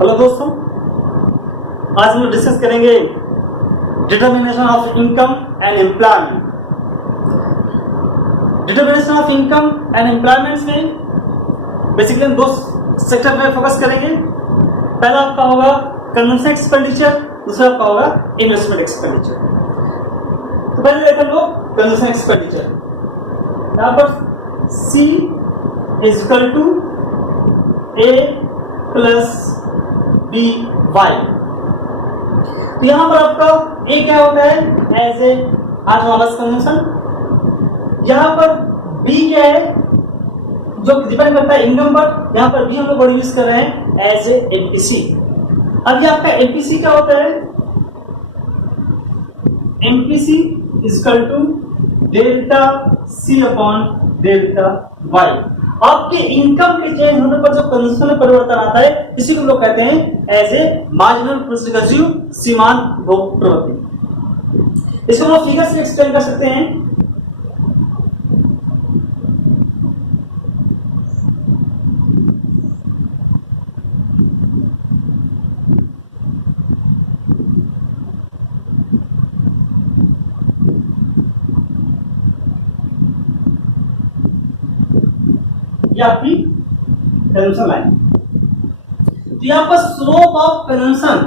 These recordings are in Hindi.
हेलो दोस्तों, आज हम लोग डिस्कस करेंगे determination of income and employment. Determination of income and employment में बेसिकली हम दो सेक्टर में फोकस करेंगे। पहला आपका होगा कंजम्पशन एक्सपेंडिचर, दूसरा आपका होगा इन्वेस्टमेंट एक्सपेंडिचर। तो पहले लेते हैं लोग कंजम्पशन एक्सपेंडिचर। यहाँ पर C is equal to A plus B Y. तो यहां पर आपका ए क्या होता है एज ए ऑटोनॉमस कंजम्पशन, यहां पर बी क्या है जो डिपेंड करता है इनकम पर, यहां पर बी हम लोग वर्ड यूज कर रहे हैं एज ए एमपीसी। अब ये आपका एमपीसी क्या होता है, MPC equal to delta C upon delta Y. आपके इनकम के चेंज होने पर जो कंजम्पशन में परिवर्तन आता है इसी को लोग कहते हैं एज ए मार्जिनल प्रोग्रेसिव सीमांत भोग प्रवृत्ति। इसको हम फिगर से एक्सप्लेन कर सकते हैं। आपकी कंजम्पशन लाइन, तो यहां पर स्लोप ऑफ कंजम्पशन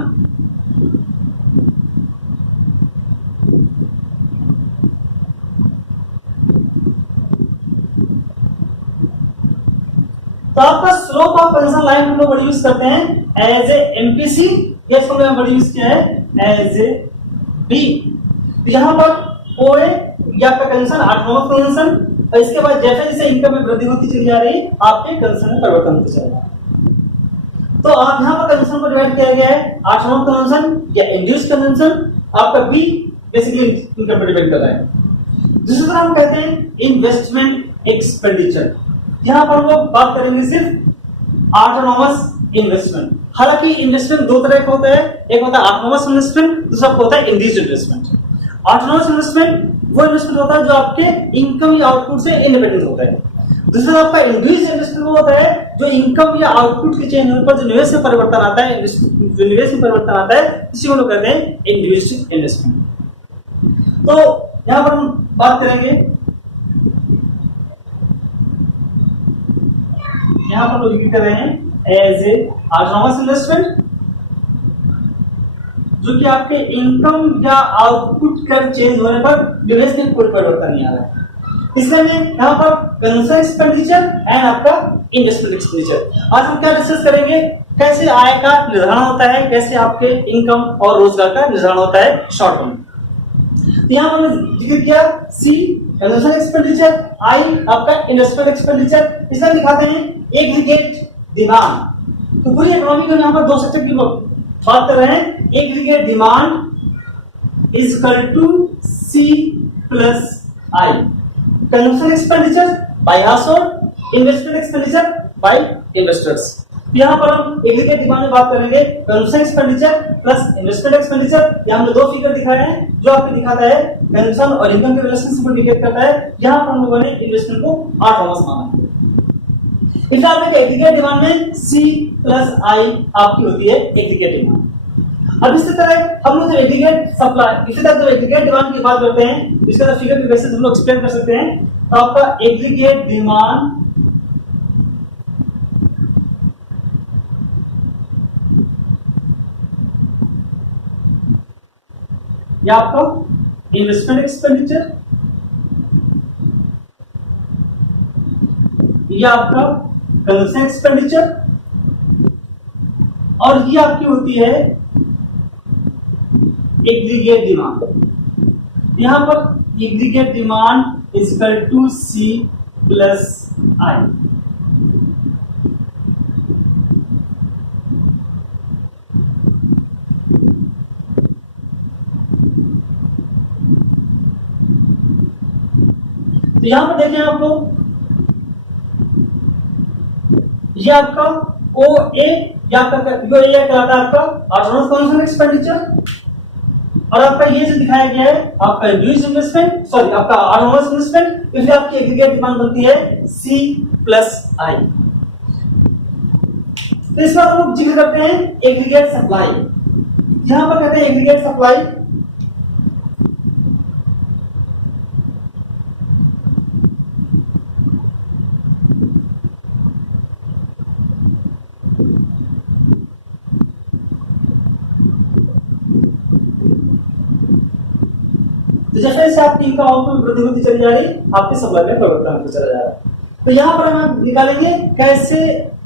तो आपका स्लोप ऑफ कंजम्पशन लाइन हम लोग वर्ड यूज करते हैं एज ए एमपीसी, या इसको हमने वर्ड यूज किया है एज ए बी। तो यहां पर ओए या आपका कंजम्पशन ऑटोनॉमस कंजम्पशन, और इसके बाद जैसे जैसे इनकम में वृद्धि होती चली जा रही है आपके कंजम्पशन में परिवर्तन होता चल रहा है। तो आप यहां पर कंजम्पशन को डिवाइड किया गया है ऑटोनॉमस कंजम्पशन या इंड्यूस्ड कंजम्पशन, आपका बी बेसिकली इनकम पर डिपेंड कर रहा है। दूसरी तरह हम कहते हैं इन्वेस्टमेंट एक्सपेंडिचर। यहां पर हम लोग बात करेंगे सिर्फ ऑटोनॉमस इन्वेस्टमेंट। हालांकि इन्वेस्टमेंट दो तरह का होता है, एक होता है ऑटोनॉमस इन्वेस्टमेंट, दूसरा होता है इंड्यूस्ड इन्वेस्टमेंट। ऑटोनॉमस इन्वेस्टमेंट वो इन्वेस्टमेंट होता है जो आपके इनकम या आउटपुट से इंडिपेंडेंट होता है। दूसरा आपका इंड्यूस्ड इन्वेस्टमेंट वो होता है जो इनकम या आउटपुट के चेंज होने पर जो निवेश में परिवर्तन आता है, जो निवेश में परिवर्तन आता है इसी को लोग कहते हैं इंड्यूस्ड इन्वेस्टमेंट। तो यहां पर हम बात करेंगे, यहां पर लोग कर रहे हैं एज ए ऑटोनॉमस इन्वेस्टमेंट जो कि आपके इनकम या आउटपुट कर चेंज होने पर निवेश में कोई परिवर्तन नहीं आ रहा है। इसलिए यहां पर कंजम्पशन एक्सपेंडिचर एंड आपका इन्वेस्टमेंट एक्सपेंडिचर। आज हम क्या डिस्कस करेंगे, कैसे आय का निर्धारण होता है, कैसे आपके इनकम और रोजगार का निर्धारण होता है शॉर्ट टर्म। तो यहां हमने जिक्र किया सी कंजम्पशन एक्सपेंडिचर, आई आपका इन्वेस्टमेंट एक्सपेंडिचर। इसमें दिखाते हैं एग्रीगेट डिमांड। तो पूरी इकोनॉमी को यहां पर दो सेक्टर की बात कर रहे हैं। Aggregate demand is equal to C plus I, consumption expenditure by household, investment expenditure by investors. यहां पर हम एग्रीगेट डिमांड में बात करेंगे consumption expenditure plus investment expenditure. यहां हमने दो फिगर दिखाए हैं जो आपको दिखाता है कंजम्पशन और इनकम के रिलेशनशिप को इंडिकेट करता है। यहां पर हम लोगों ने इन्वेस्टमेंट को ऑटोनॉमस माना है। इसलिए आपके एग्रीगेट डिमांड में सी प्लस आई आपकी होती है एग्रीगेट डिमांड। अब इसी तरह हम लोग जब एग्रीगेट सप्लाई, इसी तरह जब एग्रीगेट डिमांड की बात करते हैं इसका तो फिगर के बेसिस हम लोग एक्सप्लेन कर सकते हैं। तो आपका एग्रीगेट डिमांड या आपका इन्वेस्टमेंट एक्सपेंडिचर या आपका कंजम्पशन एक्सपेंडिचर, और ये आपकी होती है एग्रीगेट डिमांड। यहां पर aggregate demand is equal to C plus I. तो यहां पर देखें आप लोग, ये आपका ओ ए या आपका जो ये कहलाता है आपका ऑटोनॉमस कंजम्पशन एक्सपेंडिचर, और आपका ये जो दिखाया गया है आपका इंड्यूस्ड इन्वेस्टमेंट, सॉरी आपका ऑटोनॉमस इन्वेस्टमेंट, इसलिए आपकी एग्रीगेट डिमांड बनती है C प्लस I। तो इस बार हम लोग जिक्र करते हैं एग्रीगेट सप्लाई। यहां पर कहते हैं एग्रीगेट सप्लाई, तो जैसे जैसे आपकी इनकम आउटपुट वृद्धि होती चली जा रही, आपके सप्लाई में परिवर्तन होता चला जा रहा है। तो यहाँ पर हम निकालेंगे कैसे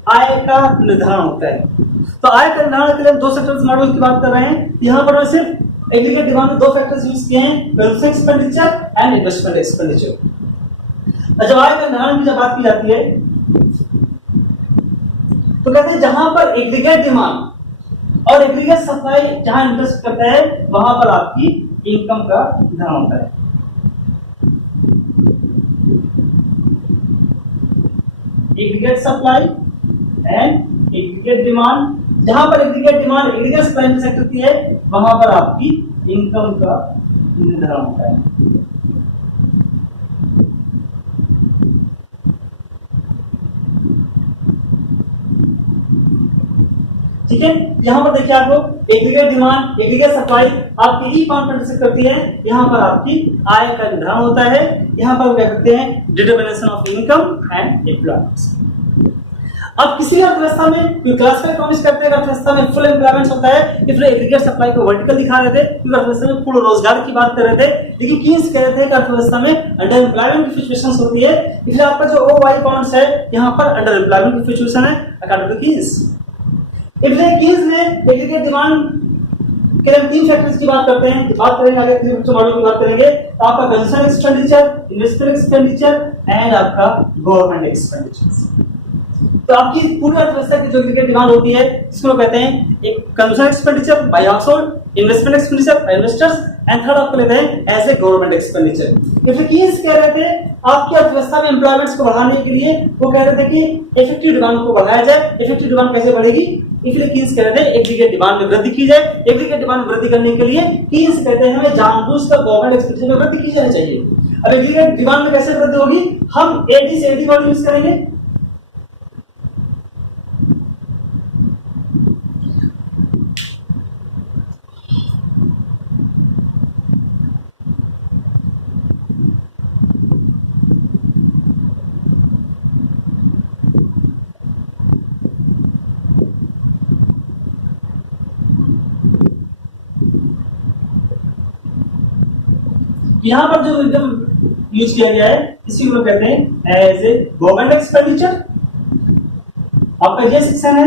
आय का निर्धारण होता है। तो आय का निर्धारण के लिए दो सेक्टर्स मॉडल की बात कर रहे हैं। यहाँ पर सिर्फ एग्रीगेट डिमांड में दो फैक्टर्स यूज किए हैं, consumer expenditure and investment expenditure. जब आय का निर्धारण की जब बात की जाती है तो कहते हैं जहां पर एग्रीगेट डिमांड और एग्रीगेट सप्लाई जहां इंटरेस्ट करता है वहां पर आपकी इनकम का निर्धारण होता है। Aggregate supply and aggregate demand, जहां पर aggregate demand aggregate supply intersect होती है वहां पर आपकी इनकम का निर्धारण होता है। ठीक है, यहां पर देखिए आप लोग एग्रीगेट डिमांड एग्रीगेट सप्लाई आपकी ई पावर इंटरसेक्ट करती है, यहां पर आपकी आय का निर्धारण होता है। यहां पर क्या करते हैं determination of income and employment. अब किसी अर्थव्यवस्था में क्लासिकल इकोनॉमिक्स करते हैं, अर्थव्यवस्था में फुल एम्प्लॉयमेंट होता है, इसलिए एग्रीगेट सप्लाई को वर्टिकल दिखा रहे थे, क्योंकि अर्थव्यवस्था में पूर्ण रोजगार की बात कर रहे थे। लेकिन कीन्स कह रहे थे कि अर्थव्यवस्था में अंडर एम्प्लॉयमेंट की सिचुएशन होती है, इसलिए आपका जो OY पॉइंट्स है यहाँ पर अंडर एम्प्लॉयमेंट की सिचुएशन है अकॉर्डिंग टू कीन्स। इसलिए कीन्स ने एग्रीगेट डिमांड के लिए तीन फैक्टर्स की बात करते हैं, बात करेंगे आगे तीन मॉडल की बात करेंगे। तो आपका consumer expenditure, investment expenditure and आपका गवर्नमेंट एक्सपेंडिचर। तो आपकी पूरी अर्थव्यवस्था की जो एग्रीगेट डिमांड होती है इसको कहते हैं एक consumer expenditure by household, investment expenditure by investors and third आपको लेते हैं एज ए गवर्नमेंट एक्सपेंडिचर। इसलिए कीन्स कह रहे थे आपकी अर्थव्यवस्था में एम्प्लॉयमेंट्स को बढ़ाने के लिए वो कह रहे थे कि इफेक्टिव डिमांड को बढ़ाया जाए। इफेक्टिव डिमांड कैसे बढ़ेगी, इसलिए कीन्स कह रहे थे एग्रीगेट डिमांड में वृद्धि की जाए। एग्रीगेट डिमांड में वृद्धि करने के लिए कीन्स कहते हैं हमें जानबूझकर गवर्नमेंट एक्सपेंडिचर में वृद्धि की जानी चाहिए। अब एग्रीगेट डिमांड में कैसे वृद्धि होगी, हम एडी से एडी वर्ड यूज करेंगे। यहां पर जो एकदम यूज किया गया है इसी को कहते हैं एज ए गवर्नमेंट एक्सपेंडिचर। आपका ये सेक्शन है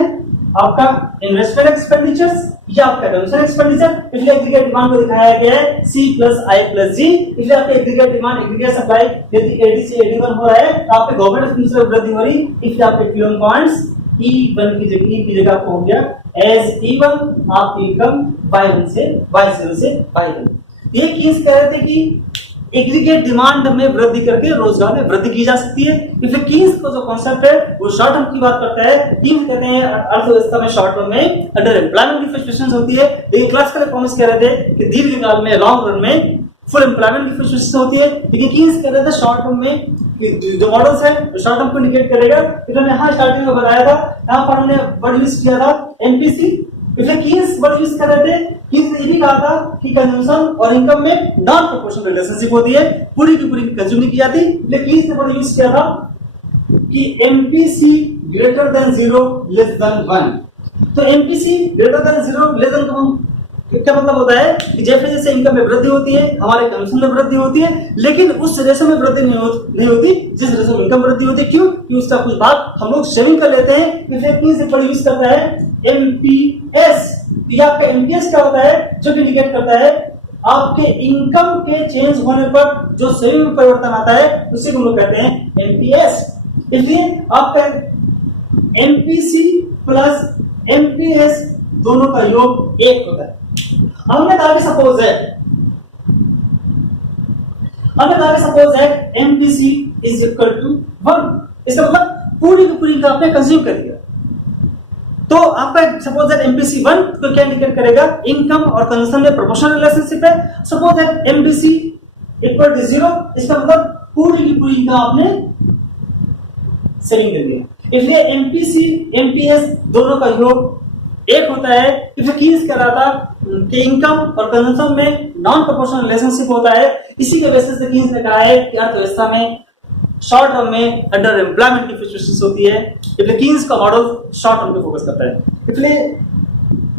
आपका इन्वेस्टमेंट एक्सपेंडिचर्स या आपका कंज्यूमर एक्सपेंडिचर। इसलिए एग्रीगेट डिमांड को दिखाया गया है C + I + G। इसलिए आपके एग्रीगेट डिमांड एग्रीगेट सप्लाई यदि AD से AD1 हो रहा है तो आपके गवर्नमेंट एक्सपेंडिचर में वृद्धि हो रही, इसलिए आपके क्यूएम पॉइंट्स E1 की जगह आपको हो गया एज E1, आपकी इनकम Y1 से Y0 से Y1। ये कीन्स कह रहे थे कि एग्रीगेट डिमांड में वृद्धि करके रोजगार में वृद्धि की जा सकती है। इसलिए कीन्स को जो कॉन्सेप्ट है वो शॉर्ट टर्म की बात करता है। कीन्स कहते हैं अर्थव्यवस्था में शॉर्ट टर्म में अंडर एम्प्लॉयमेंट की सिचुएशन होती है, लेकिन क्लासिकल इकोनॉमिक्स कह रहे थे कि दीर्घकाल में लॉन्ग रन में फुल एम्प्लॉयमेंट की सिचुएशन होती है। लेकिन कीन्स कह रहे थे शॉर्ट टर्म में जो मॉडल्स है शॉर्ट टर्म को इंडिकेट करेगा। इसलिए यहाँ स्टार्टिंग में बताया था, यहाँ पर हमने वर्ड यूज किया था MPC। इसलिए कीन्स वर्ड यूज कर रहे थे, कीन्स ने ये भी कहा था कि कंजम्पशन और इनकम में नॉन प्रोपोर्शनल रिलेशनशिप होती है, पूरी की पूरी कंज्यूम नहीं की जाती। लेकिन कीन्स ने वर्ड यूज किया था कि MPC greater than 0 less than 1। तो MPC greater than 0 less than 1 क्या मतलब होता है कि जैसे जैसे इनकम में वृद्धि होती है हमारे कंजम्पशन में वृद्धि होती है, लेकिन उस रेशो में वृद्धि नहीं होती जिस रेशो में इनकम वृद्धि होती है। क्यों? कि उसका कुछ भाग हम लोग सेविंग कर लेते हैं। इसलिए कीन्स से वर्ड यूज करता है MPS। ये आपका MPS क्या होता है, जो इंडिकेट करता है आपके इनकम के चेंज होने पर जो सेविंग में परिवर्तन आता है उसे हम लोग कहते हैं MPS। इसलिए आपका MPC + MPS दोनों का योग 1 होता है। हमने कहा कि सपोज है MPC = 1, इसका मतलब पूरी की पूरी का आपने कंज्यूम कर दिया। तो आपका सपोज दैट MPC 1 तो क्या इंडिकेट करेगा, इनकम और कंजम्पशन में प्रोपोर्शनल रिलेशनशिप है। सपोज दैट MPC = 0, इसका मतलब पूरी की पूरी का आपने सेविंग कर दिया। इसलिए एमपीसी एमपीएस दोनों का योग एक होता है। इसलिए कीन्स कह रहा था कि इनकम और कंजम्पशन में नॉन प्रोपोर्शनल रिलेशनशिप होता है। इसी के बेसिस से कीन्स ने कहा है कि अर्थव्यवस्था में शॉर्ट टर्म में अंडर एम्प्लॉयमेंट की फ्लक्चुएशंस होती है। इसलिए कीन्स का मॉडल शॉर्ट टर्म पे फोकस करता है। इसलिए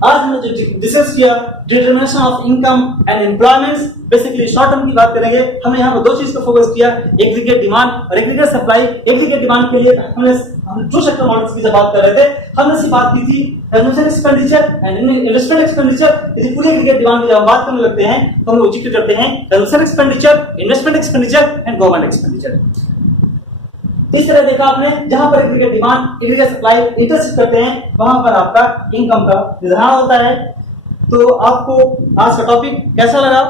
आज हमने जो डिस्कस किया determination of income and employments, basically short term की बात करेंगे। हमने यहाँ पर दो चीज पर फोकस किया, एग्रीगेट डिमांड और एग्रीगेट सप्लाई। एग्रीगेट डिमांड के लिए हम जो सेक्टर मॉडल्स की जब बात कर रहे थे, हमने सिर्फ बात की थी consumption expenditure and investment expenditure. यदि पूरी एग्रीगेट डिमांड की जब बात करने लगते हैं तो हम एग्जीक्यूट करते हैं consumption expenditure, investment expenditure and government expenditure. इस तरह देखा आपने, जहां पर aggregate demand aggregate supply intersect करते हैं वहां पर आपका इनकम का निर्धारण होता है। तो आपको आज का टॉपिक कैसा लगा?